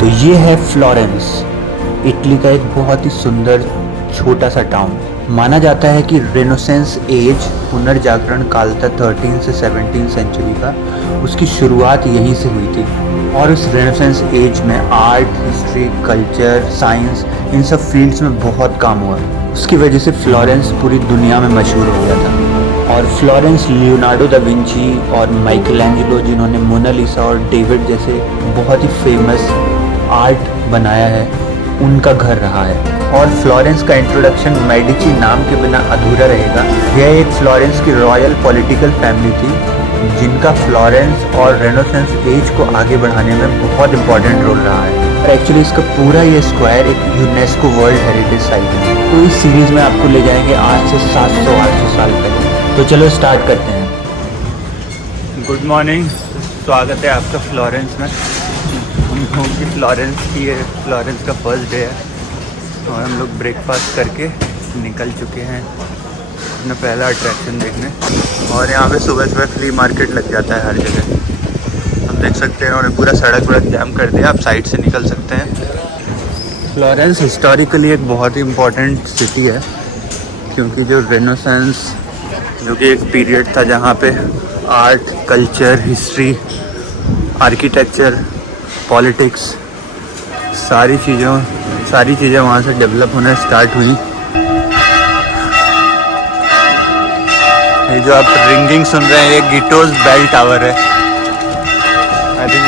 तो ये है फ्लोरेंस, इटली का एक बहुत ही सुंदर छोटा सा टाउन। माना जाता है कि रेनेसांस एज पुनर्जागरण काल था 13 से 17 सेंचुरी का, उसकी शुरुआत यहीं से हुई थी। और उस रेनेसांस एज में आर्ट, हिस्ट्री, कल्चर, साइंस, इन सब फील्ड्स में बहुत काम हुआ। उसकी वजह से फ्लोरेंस पूरी दुनिया में मशहूर हो गया था। और फ्लोरेंस लियोनार्डो दा विंची और माइकलएंजेलो, जिन्होंने मोनालिसा और डेविड जैसे बहुत ही फेमस आर्ट बनाया है, उनका घर रहा है। और फ्लोरेंस का इंट्रोडक्शन मेडिची नाम के बिना अधूरा रहेगा। यह एक फ्लोरेंस की रॉयल पॉलिटिकल फैमिली थी, जिनका फ्लोरेंस और रेनेसांस एज को आगे बढ़ाने में बहुत इंपॉर्टेंट रोल रहा है। और एक्चुअली इसका पूरा ये स्क्वायर एक यूनेस्को वर्ल्ड हेरिटेज साइट है। तो इस सीरीज़ में आपको ले जाएंगे आज से 700-800 साल पहले। तो चलो स्टार्ट करते हैं। गुड मॉर्निंग, स्वागत है आपका फ्लोरेंस में। हम लोगों की फ्लोरेंस का फर्स्ट डे है और हम लोग ब्रेकफास्ट करके निकल चुके हैं अपना पहला अट्रैक्शन देखने। और यहाँ पे सुबह सुबह फ्ली मार्केट लग जाता है हर जगह, हम देख सकते हैं। और पूरा सड़क जाम कर दिया, आप साइड से निकल सकते हैं। फ्लोरेंस हिस्टोरिकली एक बहुत ही इम्पोर्टेंट सिटी है, क्योंकि जो रेनेसांस, जो कि एक पीरियड था जहाँ पे art, culture, history, architecture, politics, सारी चीज़ें वहाँ से डेवलप होना स्टार्ट हुई। ये जो आप रिंगिंग सुन रहे हैं, ये गिटोज बेल टावर है आई थिंक।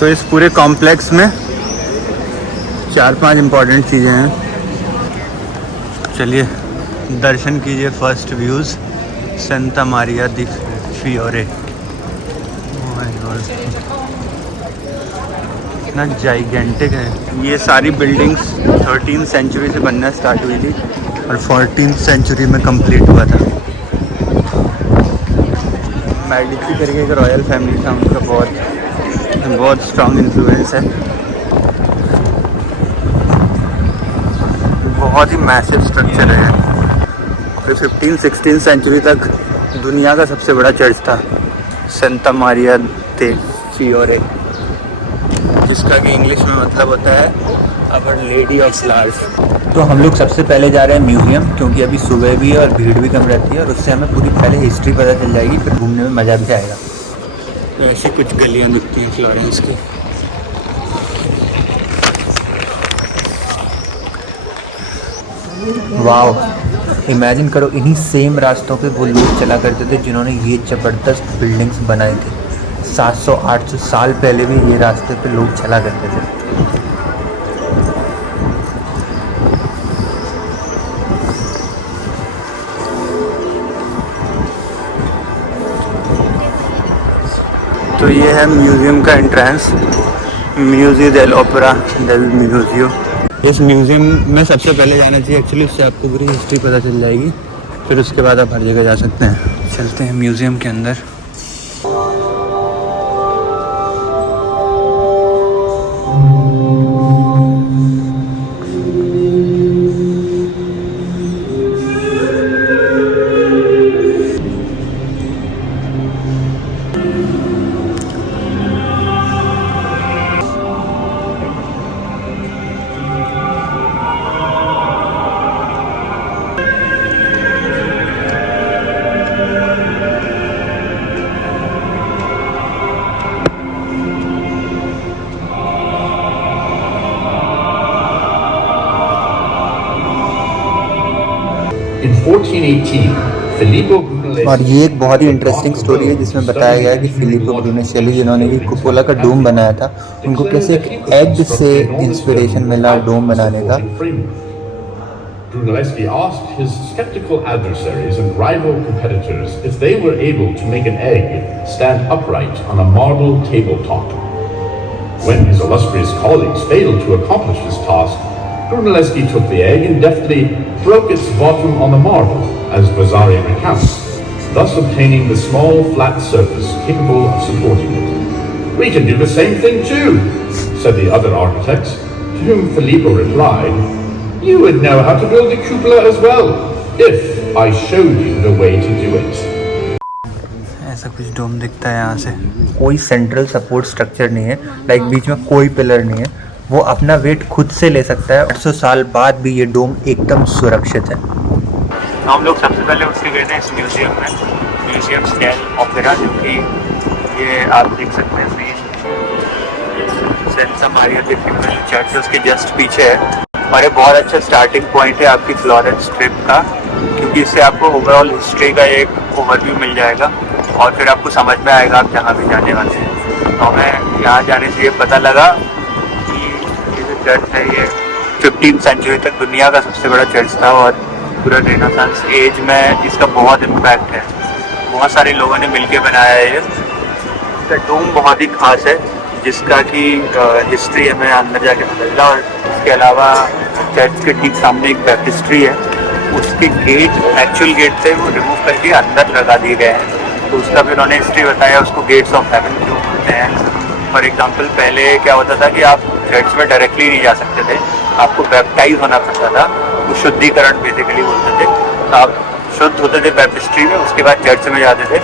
तो इस पूरे कॉम्प्लेक्स में 4-5 इम्पॉर्टेंट चीज़ें हैं। चलिए दर्शन कीजिए। फर्स्ट व्यूज़ सेंटा मारिया दी फियोरे। इतना जाइगेंटिक है। ये सारी बिल्डिंग्स 13th सेंचुरी से बनना स्टार्ट हुई थी और 14th सेंचुरी में कंप्लीट हुआ था। मेडिची करके एक रॉयल फैमिली था, उनका बहुत स्ट्रॉन्ग इन्फ्लुएंस है। बहुत ही मैसिव स्ट्रक्चर है। फिर 15th-16th सेंचुरी तक दुनिया का सबसे बड़ा चर्च था सेंटा मारिया दे फियोरे, जिसका कि इंग्लिश में मतलब होता है आवर लेडी ऑफ स्लार्स। तो हम लोग सबसे पहले जा रहे हैं म्यूज़ियम, क्योंकि अभी सुबह भी है और भीड़ भी कम रहती है और उससे हमें पूरी पहले हिस्ट्री पता चल जाएगी, फिर घूमने में मज़ा भी आएगा। तो ऐसी कुछ गलियाँ दिखती हैं फ्लोरेंस की। वाओ, इमेजिन करो, इन्हीं सेम रास्तों पे वो लोग चला करते थे जिन्होंने ये ज़बरदस्त बिल्डिंग्स बनाई थी। 700-800 साल पहले भी ये रास्ते पे लोग चला करते थे। तो ये है म्यूज़ियम का एंट्रेंस, म्यूजियो डेल ओपेरा डेल म्यूजियो। इस म्यूज़ियम में सबसे पहले जाना चाहिए एक्चुअली, उससे आपको पूरी हिस्ट्री पता चल जाएगी। फिर उसके बाद आप हर जगह जा सकते हैं। चलते हैं म्यूज़ियम के अंदर। In 1418, Filippo Brunelleschi, और ये एक बहुत ही इंटरेस्टिंग स्टोरी है जिसमें बताया गया है कि फिलिप्पो ब्रूनेशेली, जिन्होंने भी कुपोला का डोम बनाया था, उनको कैसे एक एग से इंस्पिरेशन मिला डोम बनाने का। Brunelleschi asked his skeptical adversaries and rival competitors if they were able to make an egg stand upright on a marble tabletop. When his illustrious colleagues failed to accomplish this task, Brunelleschi took the egg and deftly broke its bottom on the marble, as Vasari recounts, thus obtaining the small flat surface capable of supporting it. "We can do the same thing too," said the other architects, to whom Filippo replied, "You would know how to build a cupola as well, if I showed you the way to do it." ऐसा कुछ डोम दिखता है यहाँ से। कोई central support structure नहीं है, like बीच में कोई पिलर नहीं है, वो अपना वेट खुद से ले सकता है। 800 साल बाद भी ये डोम एकदम सुरक्षित है। हम लोग सबसे पहले उठ के गए थे इस म्यूज़ियम में, म्यूज़ियम स्केल ओपेरा, जो कि ये आप देख सकते हैं सेंटा मारिया दी फीमेल चर्च उसके जस्ट पीछे है। और ये बहुत अच्छा स्टार्टिंग पॉइंट है आपकी फ्लोरेंस ट्रिप का, क्योंकि इससे आपको ओवरऑल हिस्ट्री का एक ओवरव्यू मिल जाएगा और फिर आपको समझ में आएगा आप जहाँ भी जाने वाले हैं। तो हमें यहाँ जाने से ये पता लगा कि ये जो चर्च है ये 15वीं सेंचुरी तक दुनिया का सबसे बड़ा चर्च था और पूरा रेनेसांस एज में इसका बहुत इम्पैक्ट है। बहुत सारे लोगों ने मिलके बनाया है ये। इसका डोम बहुत ही खास है, जिसका कि हिस्ट्री हमें अंदर जाके समझना। और इसके अलावा चर्च के ठीक सामने एक बैप्टिस्ट्री है, उसके गेट एक्चुअल गेट से वो रिमूव करके अंदर लगा दिए गए हैं। तो उसका भी उन्होंने हिस्ट्री बताया, उसको गेट्स ऑफ हेवन क्यों बोलते हैं। फॉर एग्जांपल पहले क्या होता था कि आप चर्च में डायरेक्टली नहीं जा सकते थे, आपको बैप्टाइज होना पड़ता था, वो शुद्धिकरण बेसिकली बोलते थे। तो आप शुद्ध होते थे बैप्टिस्ट्री में, उसके बाद चर्च में जाते थे।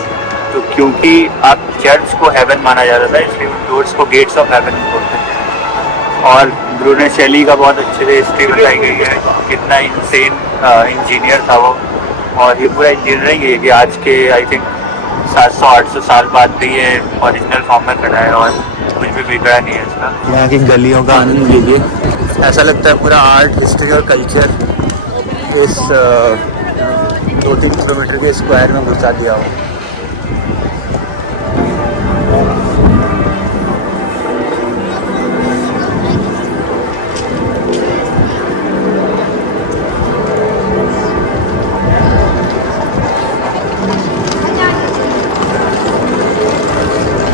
तो क्योंकि आप चर्च को हेवन माना जाता था, इसलिए उन डोर्स को गेट्स ऑफ हेवन बोलते थे। और ब्रूने शैली का बहुत अच्छे से हिस्ट्री बताई गई है, कितना इंसेन इंजीनियर था वो। और ये पूरा इंजीनियरिंग है कि आज के आई थिंक 700-800 साल बाद भी ये ओरिजिनल फॉर्म में खड़ा है और कुछ भी बिगड़ा नहीं है इसका। यहाँ की गलियों का आनंद लीजिए, ऐसा लगता है पूरा आर्ट, हिस्ट्री और कल्चर इस 2-3 किलोमीटर के स्क्वायर में घुसा दिया हो।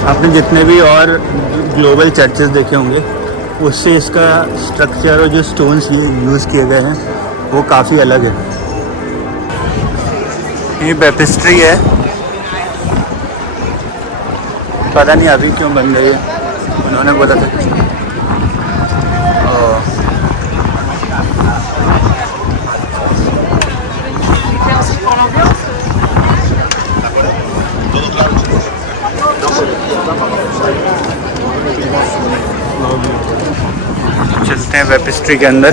आपने जितने भी और ग्लोबल चर्चेस देखे होंगे उससे इसका स्ट्रक्चर और जो स्टोन्स यूज़ किए गए हैं वो काफ़ी अलग है। ये बैप्टिस्ट्री है, पता नहीं अभी क्यों बन गई है, उन्होंने बोला था। चलते हैं बैप्टिस्ट्री के अंदर।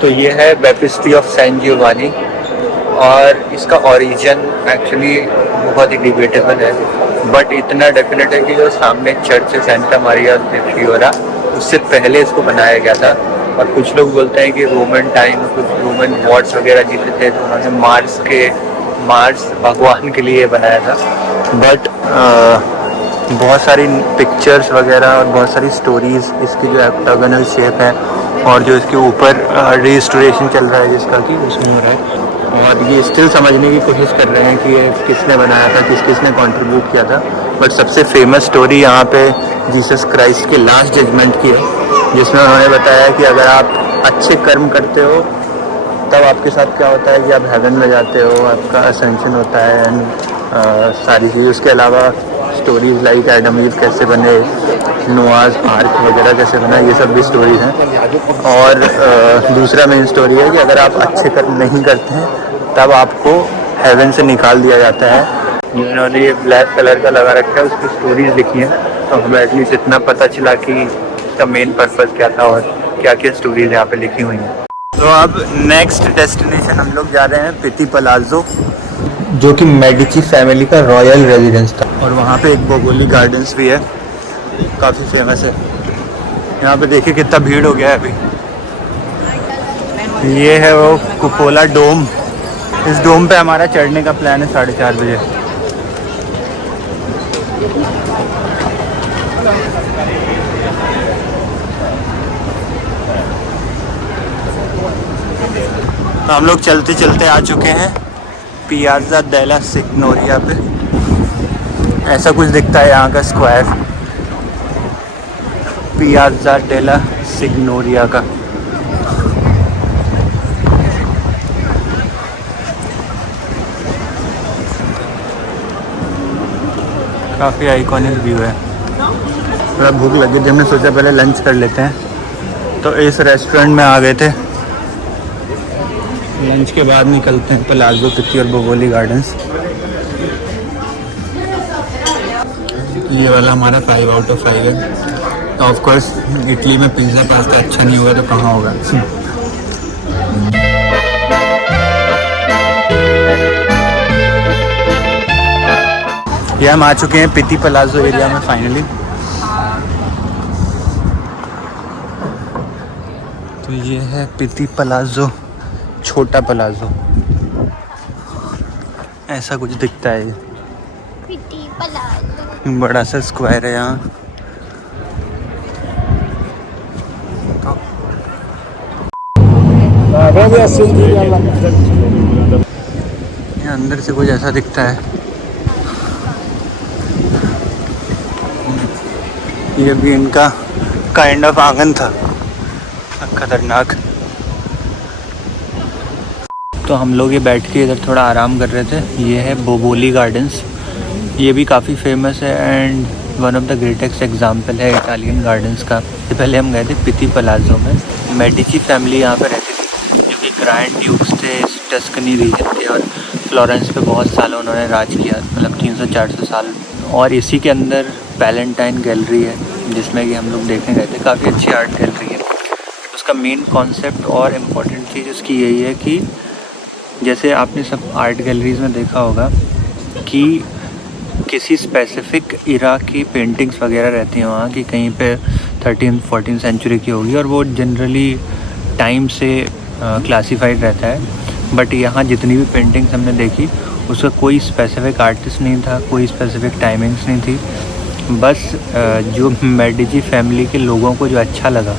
तो ये है बैप्टिस्ट्री ऑफ सैन जियोवानी और इसका ओरिजिन एक्चुअली बहुत ही डिबेटेबल है, बट इतना डेफिनेट है कि जो सामने चर्च है सेंटा मारिया दी फियोरा, उससे पहले इसको बनाया गया था। और कुछ लोग बोलते हैं कि रोमन टाइम कुछ रोमन वॉर्स वगैरह जीते थे तो उन्होंने मार्स भगवान के लिए बनाया था। बट बहुत सारी पिक्चर्स वगैरह और बहुत सारी स्टोरीज़ इसकी जो हेक्सागोनल शेप है और जो इसके ऊपर रिस्टोरेशन चल रहा है जिसका कि उसमें हो रहा है, और ये स्टिल समझने की कोशिश कर रहे हैं कि ये किसने बनाया था, किसने कंट्रीब्यूट किया था। बट सबसे फेमस स्टोरी यहाँ पे जीसस क्राइस्ट के लास्ट जजमेंट की है, जिसमें उन्होंने बताया कि अगर आप अच्छे कर्म करते हो तब आपके साथ क्या होता है कि आप हेवन में जाते हो, आपका असेंशन होता है एंड सारी चीज़। उसके अलावा स्टोरीज लाइक एडम ईव कैसे बने, नोआज आर्क वगैरह कैसे बना, ये सब भी स्टोरीज हैं। और दूसरा मेन स्टोरी है कि अगर आप अच्छे कर्म नहीं करते हैं तब आपको हेवन से निकाल दिया जाता है। जिन्होंने ये ब्लैक कलर का लगा रखा है उसकी स्टोरीज लिखी हैं, तो हमें एटलीस्ट इतना पता चला कि इसका मेन पर्पज़ क्या था और क्या क्या स्टोरीज यहाँ पे लिखी हुई हैं। तो अब नेक्स्ट डेस्टिनेशन हम लोग जा रहे हैं पिति पलाज़ो, जो कि मेडिची फैमिली का रॉयल रेजिडेंस था। और वहाँ पे एक बोगोली गार्डन्स भी है, काफ़ी फेमस है। यहाँ पे देखिए कितना भीड़ हो गया है अभी। ये है वो कुपोला डोम। इस डोम पे हमारा चढ़ने का प्लान है 4:30 बजे। तो हम लोग चलते चलते आ चुके हैं पियाज़ा डेला सिग्नोरिया पे। ऐसा कुछ दिखता है यहाँ का स्क्वायर, पियाज़ा डेला सिग्नोरिया का। काफ़ी आइकॉनिक व्यू है। थोड़ा भूख लगी थी, हमने सोचा पहले लंच कर लेते हैं, तो इस रेस्टोरेंट में आ गए थे। लंच के बाद निकलते हैं पलाज़ो पित्ती और बोगोली गार्डन्स। ये वाला हमारा 5 आउट ऑफ 5 है। तो ऑफ कोर्स इटली में पिज़्ज़ा पास्ता अच्छा नहीं होगा तो कहाँ होगा। ये हम आ चुके हैं पित्ती पलाज़ो एरिया में फाइनली। तो ये है पित्ती पलाज़ो, छोटा पलाज़ो, ऐसा कुछ दिखता है। पित्ती पलाज़ो बड़ा सा स्क्वायर है यहाँ। ये अंदर से कुछ ऐसा दिखता है। ये भी इनका काइंड ऑफ आंगन था, खतरनाक। तो हम लोग ये बैठ के इधर थोड़ा आराम कर रहे थे। ये है बोगोली गार्डन्स। ये भी काफ़ी फेमस है and one of the greatest example है इटालियन गार्डन्स का। पहले हम गए थे पित्ती पलाज़ो में। मेडिची फैमिली यहाँ पे रहती थी, जो कि ग्रैंड ड्यूक्स थे इस टस्कनी रीजन के, और फ्लोरेंस पे बहुत साल उन्होंने राज किया, मतलब 300-400 साल। और इसी के अंदर पैलेंटाइन गैलरी है, जिसमें कि हम लोग देखने गए थे। काफ़ी अच्छी आर्ट गैलरी है। उसका मेन कॉन्सेप्ट और इम्पॉर्टेंट चीज़ उसकी यही है कि जैसे आपने सब आर्ट गैलरीज़ में देखा होगा कि किसी स्पेसिफिक इरा की पेंटिंग्स वगैरह रहती हैं वहाँ की, कहीं पे 13-14 सेंचुरी की होगी, और वो जनरली टाइम से क्लासिफाइड रहता है। बट यहाँ जितनी भी पेंटिंग्स हमने देखी उसका कोई स्पेसिफिक आर्टिस्ट नहीं था, कोई स्पेसिफिक टाइमिंग्स नहीं थी। बस जो मेडिची फैमिली के लोगों को जो अच्छा लगा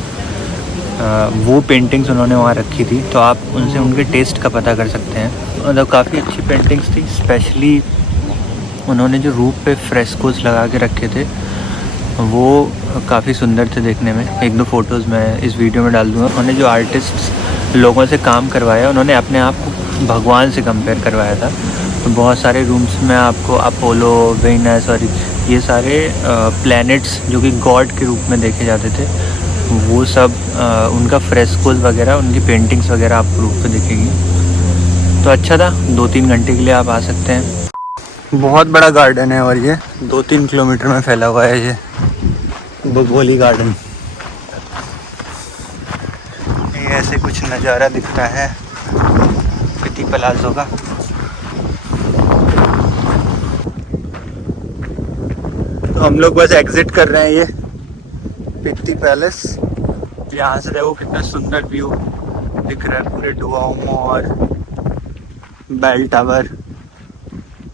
वो पेंटिंग्स उन्होंने वहाँ रखी थी। तो आप उनसे उनके टेस्ट का पता कर सकते हैं। मतलब काफ़ी अच्छी पेंटिंग्स थी। स्पेशली उन्होंने जो रूफ पे फ्रेस्कोस लगा के रखे थे वो काफ़ी सुंदर थे देखने में। 1-2 फ़ोटोज़ मैं इस वीडियो में डाल दूँगा। उन्होंने जो आर्टिस्ट लोगों से काम करवाया, उन्होंने अपने आप को भगवान से कंपेयर करवाया था। तो बहुत सारे रूम्स में आपको अपोलो, वेनस और ये सारे प्लैनेट्स जो कि गॉड के रूप में देखे जाते थे, वो सब उनका फ्रेस्कोस वगैरह, उनकी पेंटिंग्स वगैरह आपको रूप पे दिखेगी। तो अच्छा था, 2-3 घंटे के लिए आप आ सकते हैं। बहुत बड़ा गार्डन है और ये 2-3 किलोमीटर में फैला हुआ है ये बोगोली गार्डन। ये ऐसे कुछ नज़ारा दिखता है पित्ती पलाज़ो का। तो हम लोग बस एग्जिट कर रहे हैं ये पित्ती पैलेस। यहाँ से देखो कितना सुंदर व्यू दिख रहा है, पूरे डुओमो और बेल टावर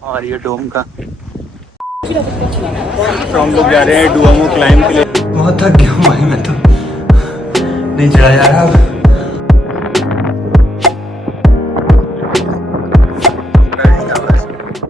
और ये डोम का। तो हम लोग जा रहे हैं डुओमो क्लाइंब के लिए। बहुत थक गया हूँ भाई मैं तो, नहीं चढ़ा जा रहा।